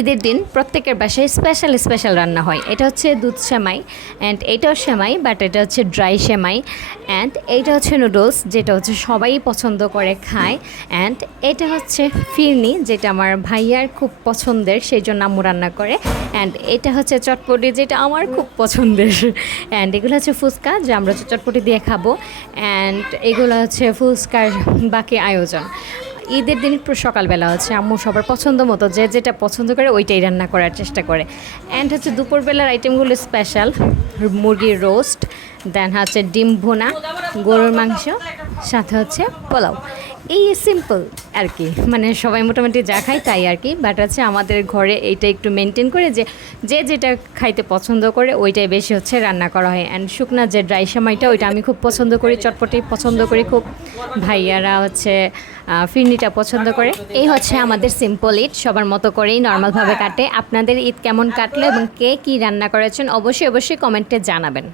ঈদের দিন প্রত্যেকের বাসায় স্পেশাল স্পেশাল রান্না হয়। এটা হচ্ছে দুধ সেমাই অ্যান্ড এটাও সেমাই, বাট এটা হচ্ছে ড্রাই সেমাই। অ্যান্ড এইটা হচ্ছে নুডলস, যেটা হচ্ছে সবাই পছন্দ করে খায়। অ্যান্ড এটা হচ্ছে ফিরনি, যেটা আমার ভাইয়ার খুব পছন্দের, সেই জন্য আম্মু রান্না করে। অ্যান্ড এটা হচ্ছে চটপটি, যেটা আমার খুব পছন্দের। অ্যান্ড এগুলো হচ্ছে ফুচকা, যা আমরা হচ্ছে চটপটি দিয়ে খাবো। অ্যান্ড এগুলো হচ্ছে ফুচকার বাকি আয়োজন। ঈদের দিন সকালবেলা হচ্ছে আম্মু সবার পছন্দ মতো যে যেটা পছন্দ করে ওইটাই রান্না করার চেষ্টা করে। অ্যান্ড হচ্ছে দুপুরবেলার আইটেমগুলো স্পেশাল, মুরগির রোস্ট, দেন হচ্ছে ডিম ভুনা, গরুর মাংস, সাথে হচ্ছে পোলাও। এই সিম্পল আর কি, মানে সবাই মোটামুটি যা খায় তাই আর কি। বাট হচ্ছে আমাদের ঘরে এইটা একটু মেনটেন করে যে যে যেটা খাইতে পছন্দ করে ওইটাই বেশি হচ্ছে রান্না করা হয়। অ্যান্ড শুকনা যে ড্রাই সময়টা ওইটা আমি খুব পছন্দ করি, চটপটি পছন্দ করি খুব। ভাইয়ারা হচ্ছে ফিরনিটা পছন্দ করে। এই হচ্ছে আমাদের সিম্পল ঈদ, সবার মতো করেই নর্মালভাবে কাটে। আপনাদের ঈদ কেমন কাটলো এবং কে কী রান্না করেছেন অবশ্যই অবশ্যই কমেন্টে জানাবেন।